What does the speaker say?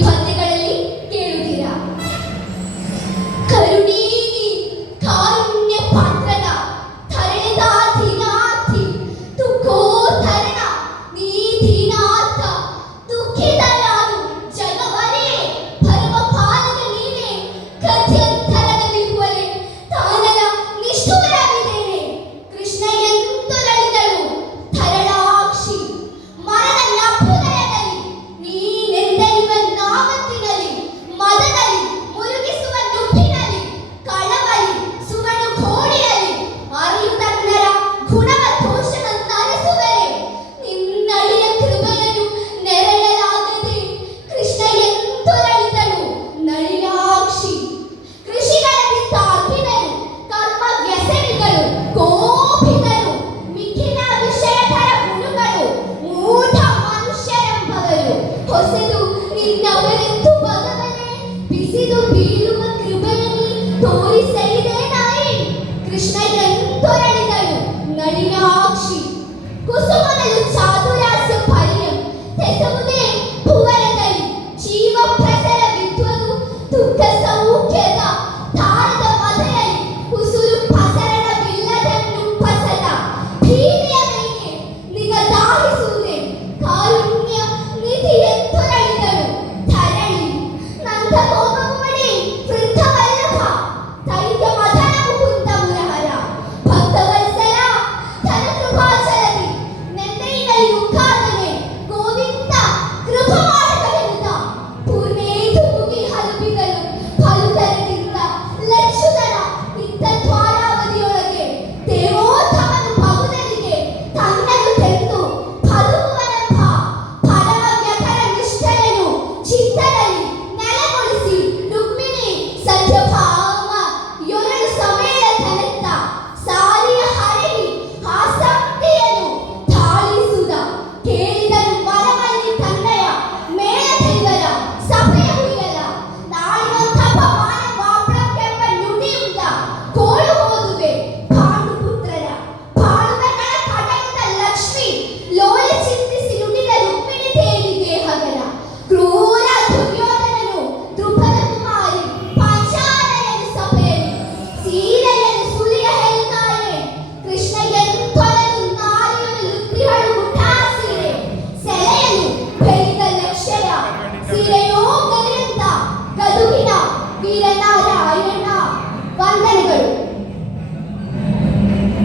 ಪದ್ಯಗಳಲ್ಲಿ ಕೇಳುತ್ತೀರಾ? ಕರುಣೀನಿ ಕಾರುಣ್ಯ ಪಾತ್ರದ ತರಣದ ದೀನಾರ್ಥಿ ತುಕೋ ತರಣ ನೀ ದೀನಾರ್ಥ ದುಃಖಿತನಾನು ಜಗವನೇ ಪರಮ ಪಾಲಕ ನೀನೆ ಗತ್ಯಂತರದ ಬಿಗುವಲೆ ತಾನಲ ನಿಷ್ಠುರವಿದ್ದೇನೆ ಕೃಷ್ಣ ಎಂತೊರಳಿದಳು ತರಳಾಕ್ಷಿ ಮರಣ ಹೃದಯದಲ್ಲಿ ನೀನೆಂದರಿವ ನಾಮತ್ತಿನಲ್ಲಿ ಮದದಲ್ಲಿ ಮುರುಗಿಸುವ ನುಪ್ಪಿನಲ್ಲಿ ಕಳವಳಿ ಸುವರ್ಣ ಘೋಡಿಯಲ್ಲಿ ಅರಿಯುತಜ್ಞರ ಗುಣವ ದೋಷವನ್ನರಿಸುವರೆ ನಿನ್ನಳಿಯ ಕೃಪೆಯನ್ನು ನೆರಳಲಾಗದೆ ಕೃಷ್ಣ ಎಂತೊರಳಿದಳು ನಳಿನಾಕ್ಷಿ ಕೃಷಿಗಳಕ್ಕಿಂತ ಅಗ್ನಿಗಳು ಕರ್ಮ ವ್ಯಸನಿಗಳು ಕೋಪಿಗಳು ಮಿಥಿನ ವಿಷಯಧರ ಗುಣಗಳು ಮೂಢ ಮನುಷ್ಯರೆಂಬವರು ಹೊಸದು ನಿನ್ನವರೆಂದು ಭಗವನೇ ಬಿಸಿದು ಬೀಳುವ ಕೃಪೆಯಲ್ಲಿ ತೋರಿಸಲಿದೆ ನಾಯಿ ಕೃಷ್ಣ ಎಂತೊರಳಿದಳು ನಳಿನಾಕ್ಷಿ ಕುಸುಮ